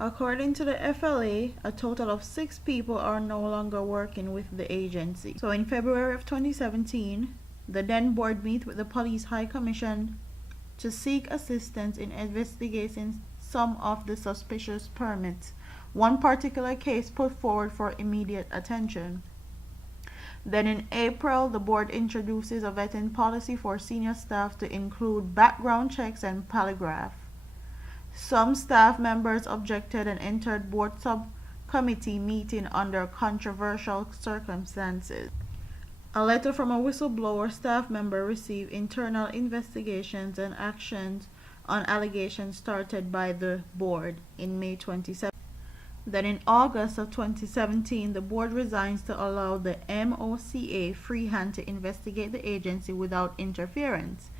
According to the FLA, a total of 6 people are no longer working with the agency. So in February of 2017, the then board meets with the Police High Commission to seek assistance in investigating some of the suspicious permits. One particular case put forward for immediate attention. Then in April, the board introduces a vetting policy for senior staff to include background checks and polygraph. Some staff members objected and entered board subcommittee meeting under controversial circumstances. A letter from a whistleblower staff member received internal investigations and actions on allegations started by the board in May 2017. Then in August of 2017, the board resigns to allow the MOCA free hand to investigate the agency without interference.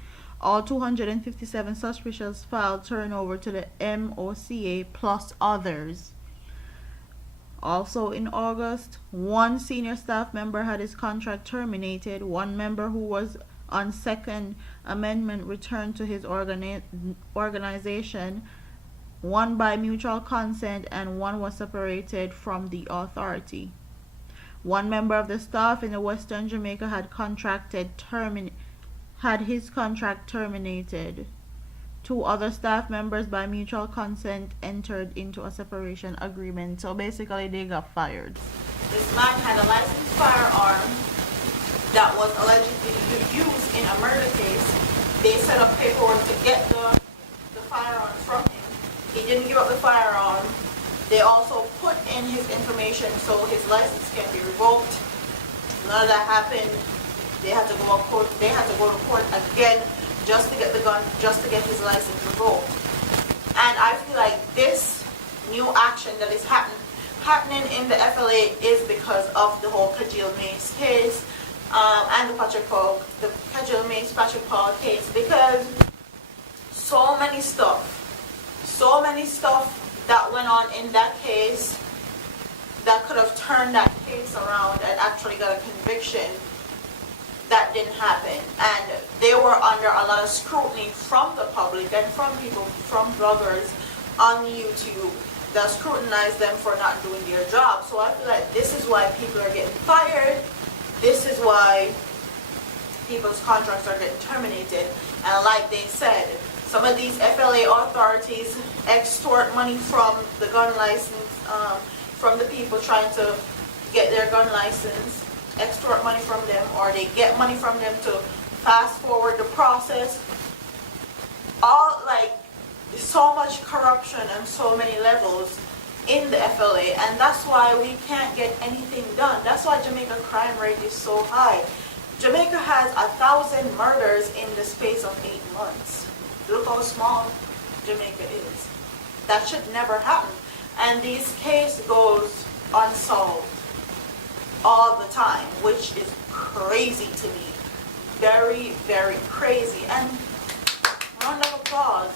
All 257 suspicious files turn over to the MOCA plus others. Also in August, one senior staff member had his contract terminated. One member who was on second amendment returned to his organization. One by mutual consent, and one was separated from the authority. One member of the staff in the Western Jamaica had his contract terminated. 2 other staff members by mutual consent entered into a separation agreement. So basically they got fired. This man had a licensed firearm that was allegedly used in a murder case. They set up paperwork to get the firearm from him. He didn't give up the firearm. They also put in his information so his license can be revoked. None of that happened. They had to go to court. They had to go to court again just to get the gun, just to get his license revoked. And I feel like this new action that is happening in the FLA is because of the whole Kajil Mace case and the Kajil Mace Patrick Paul case, because so many stuff that went on in that case that could have turned that case around and actually got a conviction. That didn't happen, and they were under a lot of scrutiny from the public and from people, from bloggers on YouTube that scrutinized them for not doing their job. So I feel like this is why people are getting fired. This is why people's contracts are getting terminated. And like they said, some of these FLA authorities extort money from the gun license, from the people trying to get their gun license. Extort money from them, or they get money from them to fast forward the process. All like so much corruption on so many levels in the FLA, and that's why we can't get anything done. That's why Jamaica crime rate is so high. Jamaica has 1,000 murders in the space of 8 months. Look how small Jamaica is. That should never happen, and this case goes unsolved all the time, which is crazy to me. Very, very crazy. And round of applause.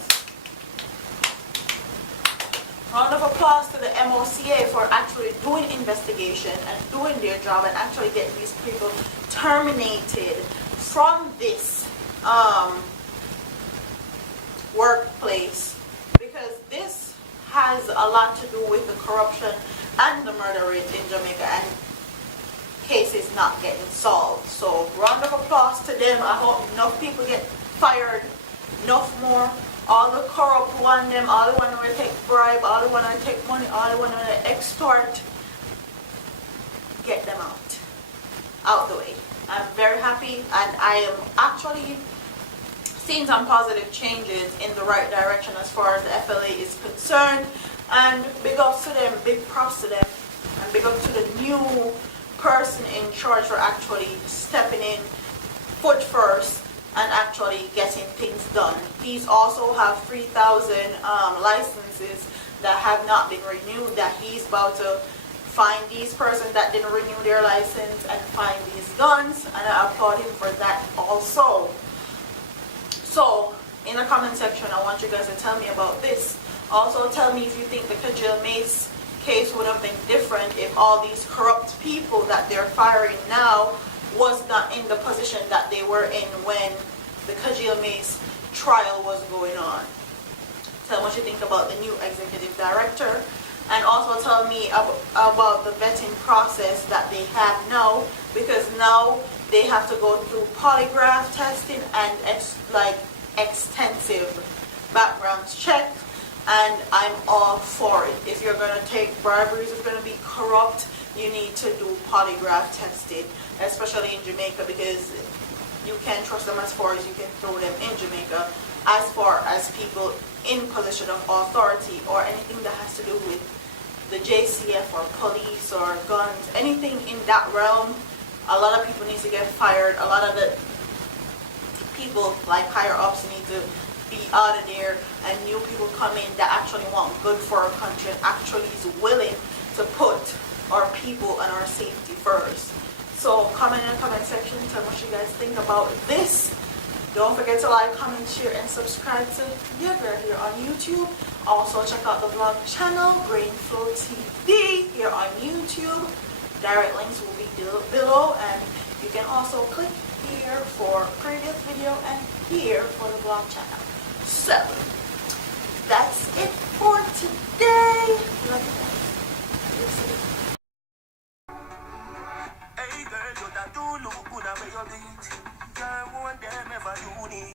Round of applause to the MOCA for actually doing investigation and doing their job and actually getting these people terminated from this workplace, because this has a lot to do with the corruption and the murder rate in Jamaica, and cases not getting solved. So round of applause to them. I hope enough people get fired, enough more. All the corrupt one, them, all the one who take bribe, all the one who take money, all the one who extort, get them out the way. I'm very happy, and I am actually seeing some positive changes in the right direction as far as the FLA is concerned. And big ups to them, big props to them, and big up to the new person in charge for actually stepping in foot first and actually getting things done. He's also have 3,000 licenses that have not been renewed, that he's about to find these persons that didn't renew their license and find these guns, and I applaud him for that also. So in the comment section, I want you guys to tell me about this. Also tell me if you think the Kajil Mace case would have been different if all these corrupt people that they're firing now was not in the position that they were in when the Kajil Mace trial was going on. Tell me what you think about the new executive director, and also tell me about the vetting process that they have now, because now they have to go through polygraph testing and extensive background check, and I'm all for it. If you're going to take briberies, if you're going to be corrupt, you need to do polygraph testing, especially in Jamaica, because you can't trust them as far as you can throw them in Jamaica, as far as people in position of authority or anything that has to do with the JCF or police or guns, anything in that realm. A lot of people need to get fired. A lot of the people like higher ups need to be out of there, and new people come in that actually want good for our country and actually is willing to put our people and our safety first. So comment in the comment section, tell me what you guys think about this. Don't forget to like, comment, share, and subscribe to your girl here on YouTube. Also check out the vlog channel, Brainflow TV, here on YouTube. Direct links will be below, and you can also click here for previous video and here for the vlog channel. So that's it for today. Love you guys. Hey girl, you that do look good at where you beat. Girl, one day never do need.